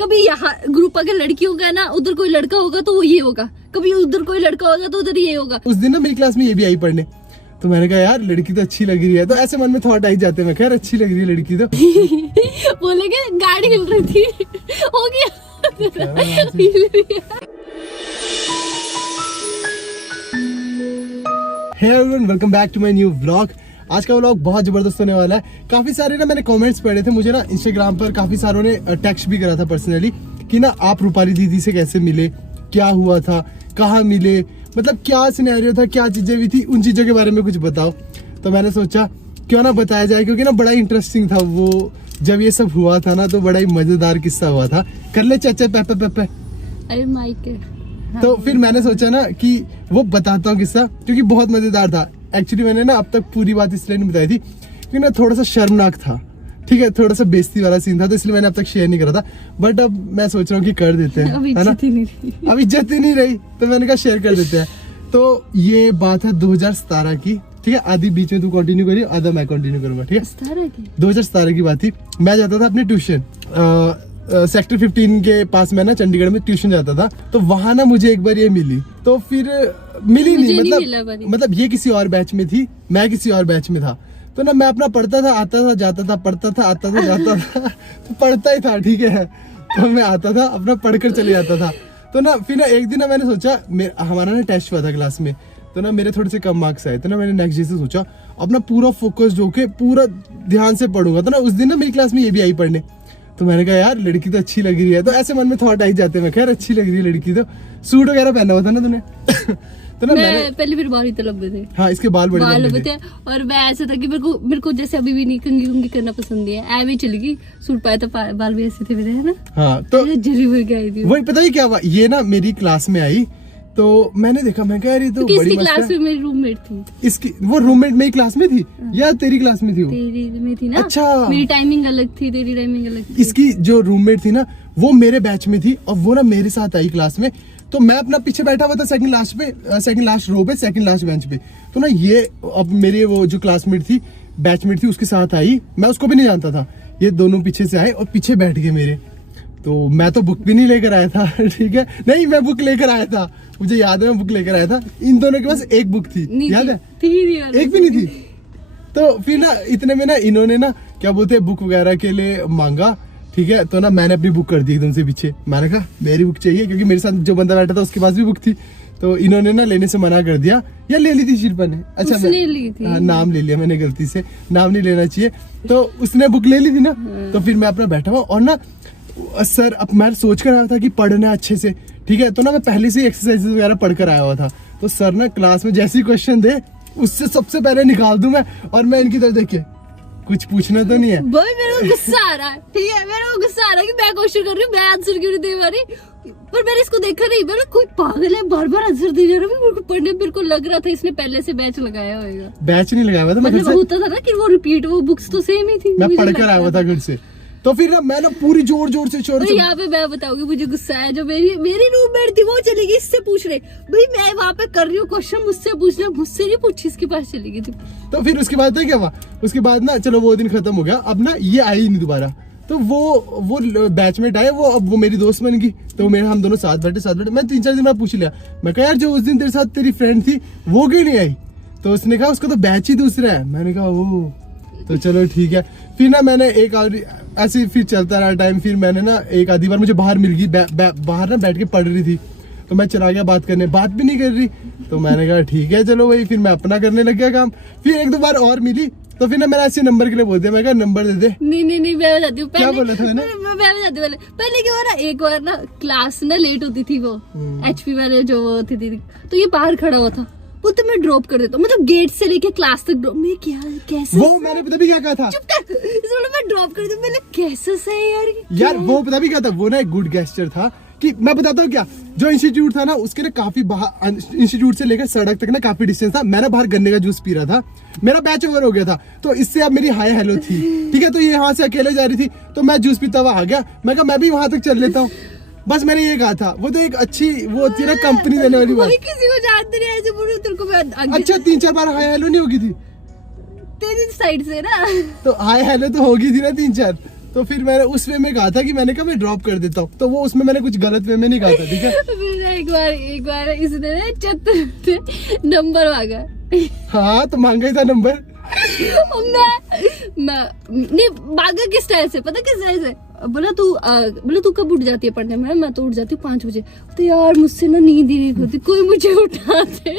कभी यहाँ ग्रुप अगर लड़कियों का है ना, उधर कोई लड़का होगा तो वो ये होगा, कभी उधर कोई लड़का होगा तो उधर ये होगा। उस दिन ना मेरी क्लास में ये भी आई पढ़ने, तो मैंने कहा यार लड़की तो अच्छी लग रही है, तो ऐसे मन में थॉट आई जाते हैं, मैं यार अच्छी लग रही है लड़की तो। बोलेंगे गाड़ी हिल रही थी, हो गया हिल रही है। Hey everyone, welcome back to my new vlog। आज का व्लॉग बहुत जबरदस्त होने वाला है। काफी सारे ना मैंने कमेंट्स पढ़े थे, मुझे ना इंस्टाग्राम पर काफी सारों ने टेक्स्ट भी करा था पर्सनली कि ना आप रूपाली दीदी से कैसे मिले, क्या हुआ था, कहाँ मिले, मतलब क्या सिनेरियो था, क्या चीजें हुई थी, उन चीजों के बारे में कुछ बताओ। तो मैंने सोचा क्यों ना बताया जाए, क्योंकि ना बड़ा इंटरेस्टिंग था वो, जब ये सब हुआ था ना तो बड़ा ही मजेदार किस्सा हुआ था। कर ले चाचा पेपे पेपे। अरे माइक तो फिर मैंने सोचा ना कि वो बताता हूँ किस्सा, क्योंकि बहुत मजेदार था। एक्चुअली मैंने ना अब तक पूरी बात इसलिए नहीं बताई थी क्योंकि ना थोड़ा सा शर्मनाक था, ठीक है, थोड़ा सा बेइज्जती वाला सीन था, तो इसलिए मैंने अब तक शेयर नहीं करा था। बट अब मैं सोच रहा हूँ कि कर देते हैं, है ना। अब इज्जत ही नहीं रही तो मैंने कहा शेयर कर देते हैं। तो ये बात है 2017 की, ठीक है। आधी बीच में तू कंटिन्यू करिए, आधा मैं कंटिन्यू करूंगा, ठीक है। 2017 की बात थी। मैं जाता था अपने ट्यूशन सेक्टर 15 के पास में ना, चंडीगढ़ में ट्यूशन जाता था। तो वहां ना मुझे एक बार ये मिली, तो फिर मिली नहीं, मतलब ये किसी और बैच में थी, मैं किसी और बैच में था। तो ना मैं अपना पढ़ता था, आता था, जाता था, पढ़ता था, आता था, जाता था तो पढ़ता ही था, ठीक है। तो मैं आता था, अपना पढ़कर चले जाता था। तो ना फिर ना एक दिन ना मैंने सोचा, हमारा ना टेस्ट हुआ था क्लास में, तो ना मेरे थोड़े से कम मार्क्स आए। तो ना मैंने नेक्स्ट डे से सोचा अपना पूरा फोकस होके पूरा ध्यान से पढ़ूंगा। तो ना उस दिन ना मेरी क्लास में ये भी आई पढ़ने, तो मैंने कहा यार लड़की तो अच्छी लग रही है, तो ऐसे मन में थॉट आई जाते हैं, मैं यार अच्छी लग रही है लड़की तो। सूट वगैरह पहना हुआ था ना तूने। तो ना मैंने पहले फिर बाल इतने लंबे थे। हाँ, इसके बाल बड़े लंबे थे। और मैं ऐसा था कि मेरे को जैसे अभी भी नहीं कंघी करना पसंद है, ऐਵੇਂ चली गई, सूट पाया तो बाल भी ऐसे थे मेरे, है ना। हाँ, तो जरी भर के आई थी। वही पता ही क्या हुआ, ये ना मेरी क्लास में आई, तो मैंने देखा, मैं कह रही तो बड़ी मस्त क्लास में मेरी रूममेट थी। इसकी वो रूममेट मेरी क्लास में थी या तेरी क्लास में थी? वो तेरी में थी ना। अच्छा, मेरी टाइमिंग अलग थी, तेरी टाइमिंग अलग थी। इसकी जो रूममेट थी ना वो मेरे बैच में थी, और वो ना मेरे साथ आई क्लास में। तो मैं अपना पीछे बैठा हुआ था सेकंड लास्ट रो पे, सेकंड लास्ट बेंच पे। तो ना ये अब मेरी वो जो क्लासमेट थी, बैचमेट थी, उसके साथ आई। मैं उसको भी नहीं जानता था, ये दोनों पीछे से आए और पीछे बैठ गए मेरे। तो मैं तो बुक भी नहीं लेकर आया था, ठीक है, नहीं मैं बुक लेकर आया था, मुझे याद है मैं बुक लेकर आया था। इन दोनों के पास एक बुक थी, याद है? एक भी नहीं थी। तो फिर ना इतने में ना इन्होंने ना क्या बोलते हैं बुक वगैरह के लिए मांगा, ठीक है। तो ना मैंने अपनी बुक कर दी एकदम से पीछे। मैंने कहा मेरी बुक चाहिए, क्योंकि मेरे साथ जो बंदा बैठा था उसके पास भी बुक थी। तो इन्होंने ना लेने से मना कर दिया, या ले ली थी शिल्पा ने? अच्छा, उसने ली थी। हाँ, नाम ले लिया मैंने गलती से, नाम नहीं लेना चाहिए। तो उसने बुक ले ली थी ना। तो फिर मैं अपना बैठा हुआ, और ना सर अब मैं सोच कर आया था कि पढ़ना अच्छे से, ठीक है। तो ना मैं पहले से एक्सरसाइज वगैरह पढ़कर आया हुआ था। तो सर ना क्लास में जैसे ही क्वेश्चन दे, उससे सबसे पहले निकाल दूं मैं, और मैं इनकी तरफ देखिए कुछ पूछना तो नहीं है। भाई मेरे को गुस्सा आ रहा है, ठीक है, मेरे को गुस्सा आ रहा है कि मैं क्वेश्चन कर रही हूँ, मैं आंसर क्यों नहीं दे पा रही। पर मैंने इसको देखा नहीं, मैंने कोई पागल है, बार बार आंसर दे रहा है। मेरे को पढ़ने मेरे को लग रहा था इसने पहले से बैच लगाया होगा। बैच नहीं लगाया हुआ था, मतलब होता था ना कि वो रिपीट, वो बुक्स तो सेम ही थी, मैं पढ़कर आया हुआ था घर से। तो फिर ना मैं ना पूरी जोर जोर से शोर से, यहाँ पे मैं बताऊंगी मुझे गुस्सा है, जो मेरी रूममेट थी वो चली गई, इससे पूछ रहे। भाई मैं वहाँ पे कर रही हूँ क्वेश्चन, मुझसे पूछ रहे, मुझसे नहीं पूछी, इसके पास चली गई थी। तो फिर उसके बाद क्या हुआ, उसके बाद ना चलो वो दिन खत्म हो गया। अब ना ये आई नहीं दोबारा। तो वो बैचमेट आए, वो अब वो मेरी दोस्त बन गई। तो हम दोनों साथ बैठे। मैं 3-4 दिन बाद पूछ लिया, मैं कहा यार जो उस दिन तेरे साथ तेरी फ्रेंड थी वो क्यों नहीं आई? तो उसने कहा उसका तो बैच ही दूसरा है। मैंने कहा ओ, तो चलो ठीक है। फिर ना मैंने एक ऐसे फिर चलता रहा टाइम। फिर मैंने ना एक आधी बार मुझे बाहर मिल गई, बाहर ना बैठ के पढ़ रही थी। तो मैं चला गया बात करने, बात भी नहीं कर रही। तो मैंने कहा ठीक है चलो भाई, फिर मैं अपना करने लग गया काम। फिर 1-2 बार और मिली, तो फिर ना मैंने ऐसे नंबर के लिए बोल दिया, मैं कहा नंबर दे दे। नहीं मैं बताती हूँ क्या बोला था मैंने? मैं बताती हूँ पहले क्या हुआ ना, एक बार ना क्लास ना लेट होती थी, वो HP वाले जो वो होती थी, तो ये बाहर खड़ा हुआ था, वो तो मैं ड्रॉप कर देता हूँ, मतलब गेट से लेके क्लास तक ड्रॉप। मैं क्या कैसे, वो मैंने पता भी क्या कहा था, चुप कर, मैं ड्रॉप कर देता, मैंने कैसे सही यार वो पता भी क्या था, वो ना एक गुड गेस्चर था कि मैं बताता हूँ क्या, जो इंस्टीट्यूट था ना उसके ना काफी बाहर, इंस्टीट्यूट से लेकर सड़क तक ना काफी डिस्टेंस था। मैं ना बाहर गन्ने का जूस पी रहा था, मेरा बैच ओवर हो गया था, तो इससे अब मेरी हाय हेलो थी, ठीक है। तो ये यहाँ से अकेले जा रही थी, तो मैं जूस पीता हुआ आ गया। मैं कहा मैं भी वहां तक चल लेता हूँ, बस मैंने ये कहा था। वो तो एक अच्छी वो होती है ना कंपनी देने वाली बात। किसी को जानते नहीं ऐसे बोलो तेरे को मैं। अच्छा 3-4 बार हाय हेलो नहीं होगी थी तेरी साइड से ना, तो हाय हेलो तो होगी थी ना 3-4। तो फिर मैंने उस वे में कहा था कि मैंने कहा मैं ड्रॉप कर देता हूँ, तो वो उसमें मैंने कुछ गलत वे में नहीं कहा था, ठीक है। फिर एक बार इसने ना चतुर से नंबर मांगा। हाँ तो मांगा ही था नंबर। मैं नहीं मांगा किस टाइम से, पता किस टाइम से, बोला तू कब उठ जाती है पढ़ने में, मैं तो उठ जाती हूँ 5 बजे। तो यार मुझसे ना नींद ही नहीं खुलती, कोई मुझे उठाते।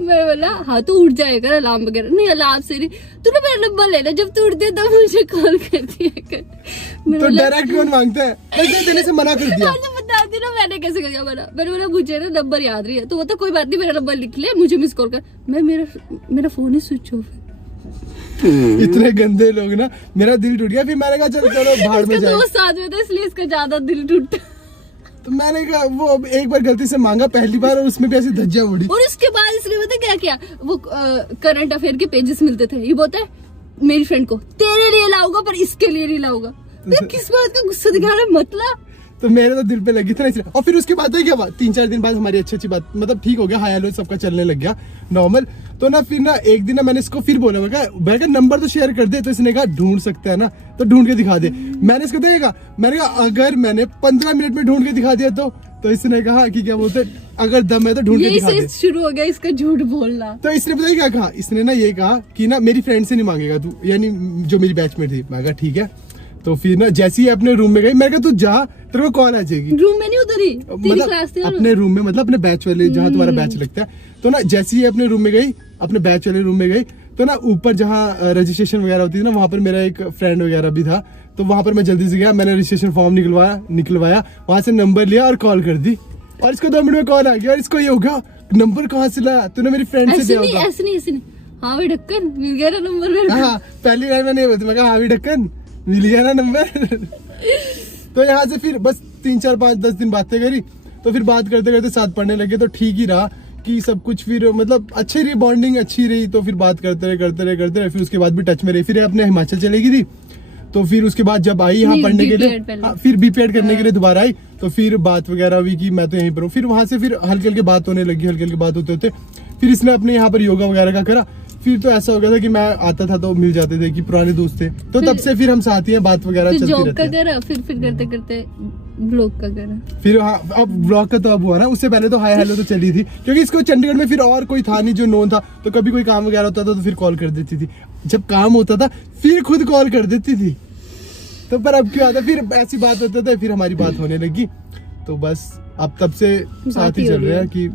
मैं बोला हाँ तू उठ जाएगा, अलार्म वगैरह नहीं, अलार्म से नहीं, तूने मेरा नंबर लेना, जब तू उठती है तब मुझे कॉल कर दिया कर। तो डायरेक्ट कौन मांगता है, पैसे देने से मना कर दिया। बता दी ना मैंने कैसे कर दिया। मैंने बोला मुझे ना नंबर याद नहीं है, तो बोलता कोई बात नहीं मेरा नंबर लिख ले, मुझे मिस कॉल कर। मेरा फोन ही स्विच ऑफ है। इतने गंदे लोग ना, मेरा दिल टूट गया। फिर मैंने कहा चलो भाड़ में जाए, दोस्त साथ में था इसलिए इसका ज्यादा दिल टूटा। तो मैंने कहा वो अब एक बार गलती से मांगा पहली बार, और उसमें भी ऐसी धज्जियां उड़ी। और उसके बाद इसने पता क्या किया, वो करंट अफेयर के पेजेस मिलते थे, ये बोलता है मेरी फ्रेंड को तेरे लिए लाऊंगा पर इसके लिए नहीं लाऊंगा। तो किस बात का गुस्सा दिखा रहा है, मतलब तो मेरे तो दिल पे लगी था इसलिए। और फिर उसके बाद है क्या हुआ, 3-4 दिन बाद हमारी अच्छी बात मतलब ठीक हो गया, हाय हेलो सबका चलने लग गया नॉर्मल। तो ना फिर ना एक दिन ना मैंने इसको फिर बोला, मैं कहा नंबर तो शेयर कर दे। तो इसने कहा ढूंढ सकता है ना, तो ढूंढ के दिखा दे। मैंने इसको देखा, मैंने कहा अगर मैंने 15 मिनट में ढूंढ के दिखा दिया तो इसने कहा कि क्या बोलते अगर दम है तो ढूंढ के दिखा दे। शुरू हो गया इसका झूठ बोलना। तो इसने पता क्या कहा, इसने ना ये कहा कि ना मेरी फ्रेंड से नहीं मांगेगा तू, यानी जो मेरी बैचमेट थी। मैं कहा ठीक है। तो फिर ना जैसे ही अपने रूम में गई, मैं कहा तू जा, तेरे को कॉल आ जाएगी। रूम में नहीं, उधर ही तेरी क्लास थी अपने रूम में, मतलब अपने बैच वाले जहाँ तुम्हारा बैच लगता है। तो ना जैसे ही अपने रूम में गई, अपने बैच वाले रूम में गई, तो ना ऊपर जहाँ रजिस्ट्रेशन वगैरह होती थी ना, वहाँ पर मेरा एक फ्रेंड वगैरह भी था। तो वहाँ पर मैं जल्दी से गया, मैंने रजिस्ट्रेशन फॉर्म निकलवाया, वहाँ से नंबर लिया और कॉल कर दी। और इसको 2 मिनट में कॉल आ गया। और इसको ये होगा नंबर कहाँ से लाया तूने, मेरी फ्रेंड से दिया होगा। ऐसे नहीं हाँ भाई ढक्कन मिल गया ना नंबर। हाँ पहली लाइन मैंने बोलती, मैं कहा हाँ भाई ढक्कन मिल गया ना नंबर। तो यहाँ से फिर बस 3-4-5-10 दिन बातें करी। तो फिर बात करते करते साथ पढ़ने लगे, तो ठीक ही रहा कि सब कुछ फिर मतलब अच्छी रही, बॉन्डिंग अच्छी रही। तो फिर बात करते रहे। फिर उसके बाद भी टच में रही। फिर अपने हिमाचल चली गई थी। तो फिर उसके बाद जब आई यहाँ पढ़ने के लिए, फिर बीपीएड करने के लिए दोबारा आई, तो फिर बात वगैरह हुई कि मैं तो यहीं पर हूँ। फिर वहां से फिर हल्के हल्के बात होने लगी, हल्के बात होते फिर इसने अपने यहाँ पर योगा वगैरह का करा। फिर तो ऐसा हो गया था कि मैं आता था तो मिल जाते थे कि पुराने दोस्त थे। तो तब से फिर हम साथी हैं, बात वगैरह चलती रहती है। फिर करते करते ब्लॉग का करा। फिर हाँ अब ब्लॉग का तो अब हुआ ना, उससे पहले तो हाय हेलो तो चली थी, क्योंकि इसको चंडीगढ़ में फिर और कोई था नहीं जो नोन था। तो कभी कोई काम वगैरह होता था तो फिर कॉल कर देती थी, जब काम होता था फिर खुद कॉल कर देती थी। तो पर अब क्या आता, फिर ऐसी बात होता था, फिर हमारी बात होने लगी। तो बस अब तब से साथ ही चल रहे हैं कि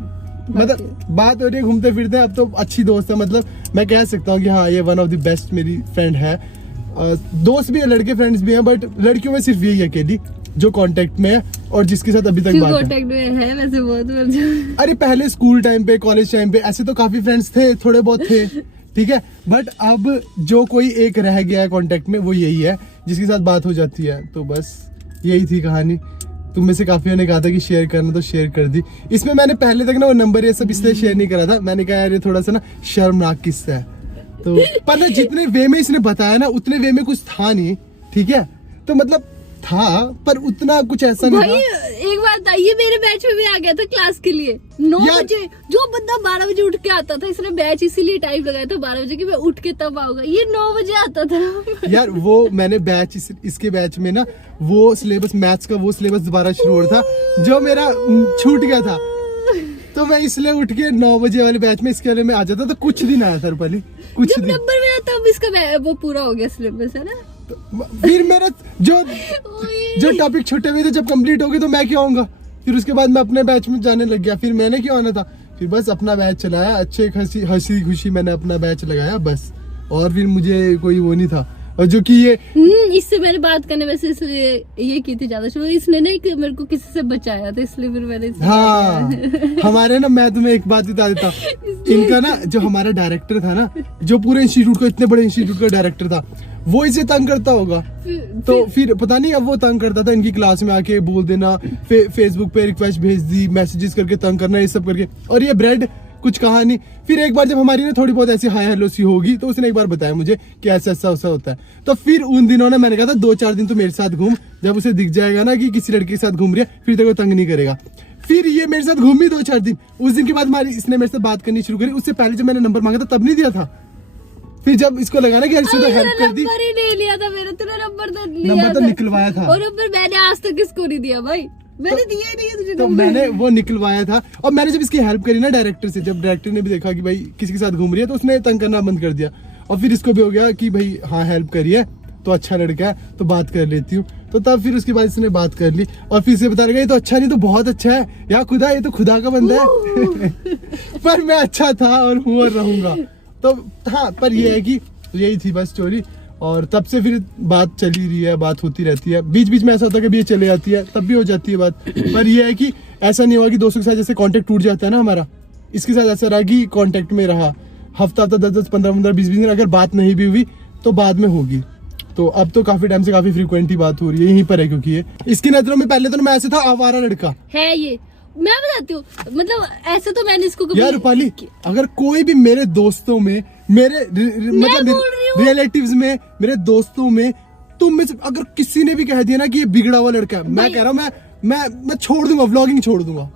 मतलब बात हो रही है, घूमते फिरते हैं। अब तो अच्छी दोस्त है, मतलब मैं कह सकता हूँ कि हाँ ये वन ऑफ द बेस्ट मेरी फ्रेंड है। दोस्त भी है, लड़के फ्रेंड्स भी हैं, बट लड़कियों में सिर्फ यही अकेली जो कांटेक्ट में है और जिसके साथ अभी तक बात कांटेक्ट में है। वैसे बहुत अरे पहले स्कूल टाइम पे, कॉलेज टाइम पे ऐसे तो काफी फ्रेंड्स थे, थोड़े बहुत थे, ठीक है। बट अब जो कोई एक रह गया है कांटेक्ट में, वो यही है जिसके साथ बात हो जाती है। तो बस यही थी कहानी। तुम में से काफियों ने कहा था कि शेयर करना, तो शेयर कर दी। इसमें मैंने पहले तक ना वो नंबर ये सब इसलिए शेयर नहीं करा था, मैंने कहा यार ये थोड़ा सा ना शर्मनाक किस्सा है। तो पर ना जितने वे में इसने बताया ना, उतने वे में कुछ था नहीं, ठीक है। तो मतलब था पर उतना कुछ ऐसा नहीं था। एक बात था, ये मेरे बैच में भी आ गया था क्लास के लिए 9 बजे। जो बंदा 12 बजे उठ के आता था, इसने बैच इसीलिए टाइम लगाया था 12 बजे कि मैं उठ के तब आऊंगा। ये 9 बजे आता था। यार वो मैंने बैच इसके बैच में ना वो सिलेबस मैथ्स का वो सिलेबस दोबारा शुरू हो रहा था जो मेरा छूट गया था। तो मैं इसलिए उठ के 9 बजे वाले बैच में इसके वाले में आ जाता। तो कुछ दिन आया था रूपाली, कुछ दिन। नंबर मेरा तब इसका वो पूरा हो गया सिलेबस, है ना। फिर मेरा जो टॉपिक छुट्टे हुए थे जब कंप्लीट हो गए तो मैं क्यों आऊंगा। फिर उसके बाद मैं अपने बैच में जाने लग गया। फिर मैंने क्यों आना था, फिर बस अपना बैच चलाया, अच्छे हंसी खुशी मैंने अपना बैच लगाया बस। और फिर मुझे कोई वो नहीं था। और जो कि ये इससे मैंने बात करने वैसे इसलिए ये की थी ज्यादा शुरू, इसने नहीं मेरे को किसी से बचाया था, इसलिए फिर मैंने हाँ हमारे ना, मैं तुम्हें एक बात बता देता इनका ना जो हमारा डायरेक्टर था ना, जो पूरे इंस्टीट्यूट को, इतने बड़े इंस्टीट्यूट का डायरेक्टर था, वो इसे तंग करता होगा। तो फिर पता नहीं अब वो तंग करता था, इनकी क्लास में आके बोल देना, फेसबुक पे रिक्वेस्ट भेज दी, मैसेजेस करके तंग करना, ये सब करके। और ये ब्रेड कुछ कहा नहीं। फिर एक बार जब हमारी ना थोड़ी बहुत ऐसी हाय हेलो सी होगी, तो उसने एक बार बताया मुझे कि ऐसा ऐसा होता है। तो फिर उन दिनों ने मैंने कहा था 2-4 दिन तो मेरे साथ घूम, जब उसे दिख जाएगा ना कि किसी लड़के के साथ घूम रही है, फिर तेरे को तंग नहीं करेगा। फिर ये मेरे साथ घूमी 2-4 दिन। उस दिन के बाद हमारी इसने मेरे से बात करनी शुरू करी। उससे पहले जब मैंने नंबर मांगा था तब नहीं दिया था। फिर जब इसको लगा ना कि यार इसने तो हेल्प कर दी, नंबर ही नहीं लिया था मेरा, तूने नंबर तो लिया नंबर तो था। निकलवाया था और नंबर मैंने आज तक किसको नहीं दिया भाई, मैंने दिया ही नहीं है तुझे तो नंबर। मैंने वो निकलवाया था। और मैंने जब इसकी हेल्प करी ना डायरेक्टर से, जब डायरेक्टर ने भी देखा कि भाई किसी के साथ घूम रही है तो उसने तंग करना बंद कर दिया। और फिर इसको भी हो गया कि भाई हाँ हेल्प करी है तो अच्छा लड़का है तो बात कर लेती हूँ। तो तब फिर उसके बाद इसने बात कर ली और फिर से बता लगा ये तो अच्छा नहीं तो बहुत अच्छा है, या खुदा ये तो खुदा का बंदा है। पर मैं अच्छा था और हूँ और रहूंगा। तो हाँ, पर ये है कि यही थी बस स्टोरी। और तब से फिर बात चली रही है, बात होती रहती है। बीच बीच में ऐसा होता है कि ये चले जाती है तब भी हो जाती है बात। पर ये है कि ऐसा नहीं हुआ कि दोस्तों के साथ जैसे कांटेक्ट टूट जाता है ना हमारा, इसके साथ ऐसा रहा कि कांटेक्ट में रहा, हफ्ता 10-10, 15-15, 20-20 दिन अगर बात नहीं भी हुई तो बाद में होगी। तो अब तो काफी टाइम से काफी फ्रीक्वेंट ही बात हो रही है, यहीं पर है। क्योंकि ये इसकी नजरों में पहले तो मैं ऐसे था आवारा लड़का है ये, मैं बताती हूँ, मतलब ऐसे तो मैंने इसको कभी यार रूपाली, अगर कोई भी मेरे दोस्तों में, मेरे मतलब रिलेटिव्स में, मेरे दोस्तों में तुम में से अगर किसी ने भी कह दिया ना कि ये बिगड़ा हुआ लड़का है, मैं कह रहा हूँ मैं छोड़ दूंगा, व्लॉगिंग छोड़ दूंगा।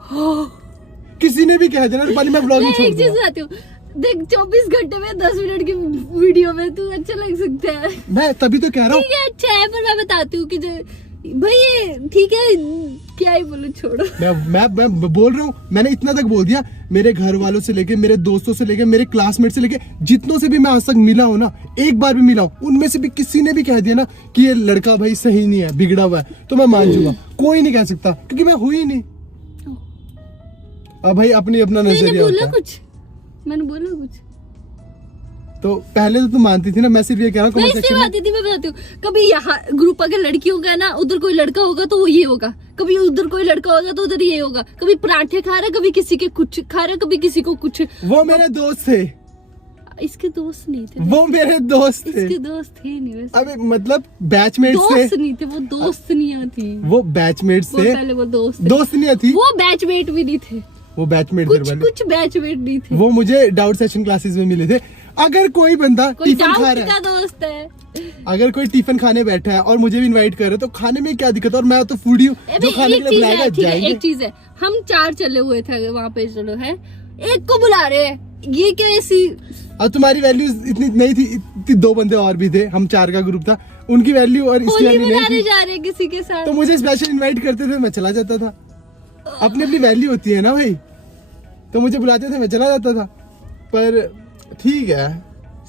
किसी ने भी कह दिया ना रूपाली मैं व्लॉगिंग छोड़ एक चीज दूंगा। बताती हूँ, देख 24 घंटे में 10 मिनट की वीडियो में तू अच्छा लग सकता है, मैं तभी तो कह रहा हूँ ठीक है अच्छा है, पर मैं बताती हूँ कि भाई ये ठीक है, क्या ही बोलूं, छोड़ो। मैं बोल रहा हूँ, मैंने इतना तक बोल दिया, मेरे घर वालों से लेके, मेरे दोस्तों से लेके, मेरे क्लासमेट से लेके, जितनों से भी मैं आज तक मिला हूँ ना, एक बार भी मिला हूँ, उनमें से भी किसी ने भी कह दिया ना कि ये लड़का भाई सही नहीं है, बिगड़ा हुआ है, तो मैं मान जाऊंगा। कोई नहीं कह सकता क्योंकि मैं हुई नहीं। अब भाई अपनी अपना मैंने नजरिया बोला होता है। कुछ, मैंने बोला कुछ, तो पहले तो तुम मानती थी ना, मैं सिर्फ ये कह रहा हूँ मैं कमेंट इसलिए सेक्शन में। बताती थी, मैं बताती हूँ, कभी यहाँ ग्रुप अगर लड़की होगा ना, उधर कोई लड़का होगा तो वो ये होगा, कभी उधर कोई लड़का होगा तो उधर ये होगा, कभी पराठे खा रहा है, कभी किसी के कुछ खा रहा है, कभी किसी को कुछ। वो मेरे दोस्त थे, इसके दोस्त नहीं थे, वो मेरे दोस्त थे। इसके दोस्त थे नहीं वैसे, अबे मतलब बैचमेट्स दोस्त थे, नहीं थे, वो दोस्त नहीं थी, वो बैचमेट्स वो थे, पहले वो दोस्त थे। दोस्त नहीं थी, वो बैचमेट भी नहीं थे, वो बैचमेट कुछ थे। कुछ बैचमेट नहीं थे, वो मुझे डाउट सेशन क्लासेस में मिले थे। अगर कोई बंदा कोई टिफिन खा डाउट रहा का है, दोस्त है। अगर कोई टिफिन खाने बैठा है और मुझे भी इनवाइट कर रहा है तो खाने में क्या दिक्कत है, और मैं तो फूडी हूँ, अबे जो खाने एक के लिए चीज बुलाएगा है, ठीक है, जाएंगे। एक चीज है, हम 4 चले हुए थे वहाँ पे, चलो है, एक को बुला रहे हैं, ये क्या ऐसी। और तुम्हारी वैल्यू इतनी नहीं थी, इतनी 2 बंदे और भी थे, हम 4 का ग्रुप था, उनकी वैल्यू और इसकी होली वैल्यू नहीं मनाने थी। जा रहे हैं किसी के साथ, तो मुझे स्पेशल इनवाइट करते थे, मैं चला जाता था। अपनी अपनी वैल्यू होती है ना भाई, तो मुझे बुलाते थे, मैं चला जाता था। पर ठीक है,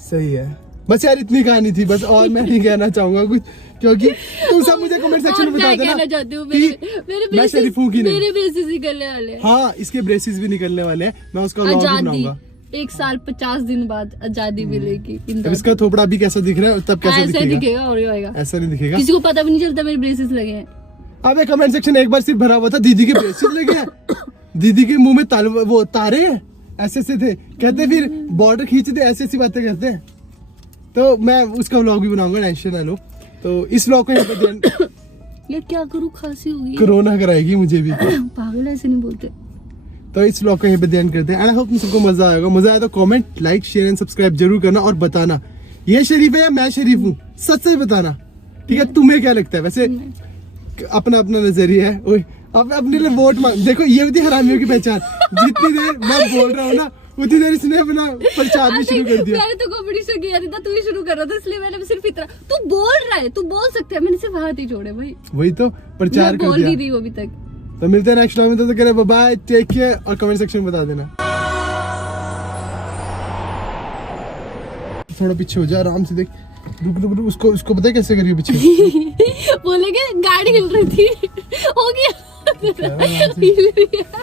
सही है। बस यार इतनी कहानी थी बस, और मैं नहीं कहना चाहूंगा कुछ, क्योंकि तुम सब मुझे कमेंट सेक्शन में बता देना कहना चाहती हूँ, कि मैं शरीफ हूँ कि नहीं। मेरे बेसिस ही करने वाले हैं। हाँ, इसके ब्रेसेस भी निकलने वाले हैं, मैं उसका व्लॉग भी आजादी, बनाऊंगा। 1 साल 50 दिन बाद आजादी मिलेगी। अब इसका थोपड़ा अभी कैसा दिख रहा है, तब कैसा ऐसा दिखेगा? दिखेगा और ये होएगा, ऐसा नहीं दिखेगा। किसी को पता भी नहीं चलता मेरे ब्रेसेस लगे हैं। अबे कमेंट सेक्शन एक बार सिर्फ भरा हुआ था, दीदी के ब्रेसेस लगे हैं, दीदी के मुंह में वो तारे हैं, ऐसे से थे, कहते फिर बॉर्डर खींचते, ऐसी ऐसी बातें करते हैं। तो मैं उसका व्लॉग भी बनाऊंगा, टेंशन ना लो। तो इस व्लॉग को यहाँ पे यार क्या करूँ, खांसी हो गई, कोरोना कराएगी मुझे भी। पागल ऐसे नहीं बोलते। तो इस व्लॉग को यहीं पे ध्यान करते हैं। एंड आई होप तुम सबको मजा आएगा। मजा आया तो comment, like, share and subscribe जरूर करना और बताना ये शरीफ है या मैं शरीफ हूँ, सच सच बताना, ठीक है? तुम्हें क्या लगता है? वैसे अपना अपना नजरिया है। ओए, अब अपने लिए वोट मांग, देखो ये होती है हरामियों की पहचान। जितनी देर मैं बोल रहा हूँ ना, उतनी देर इसने अपना प्रचार भी शुरू कर दिया। मैंने तो कंपटीशन किया था, तू ही शुरू कर रहा था, इसलिए मैंने सिर्फ इतना, तू बोल रहा है, तू बोल सकता है, मैंने सिर्फ हाथ ही जोड़े भाई, वही तो प्रचार मैं कर बोल नहीं दिया। रही हूँ अभी तक। तो मिलते हैं नेक्स्ट व्लॉग में, तो करें बाय, टेक केयर, और कमेंट सेक्शन में बता देना। थोड़ा पीछे हो जा, आराम से देख, रुक रुक रुक, उसको पता है कैसे करिए पीछे। बोलेंगे गाड़ी हिल रही थी, हो गया। आराम से। हिल रही है।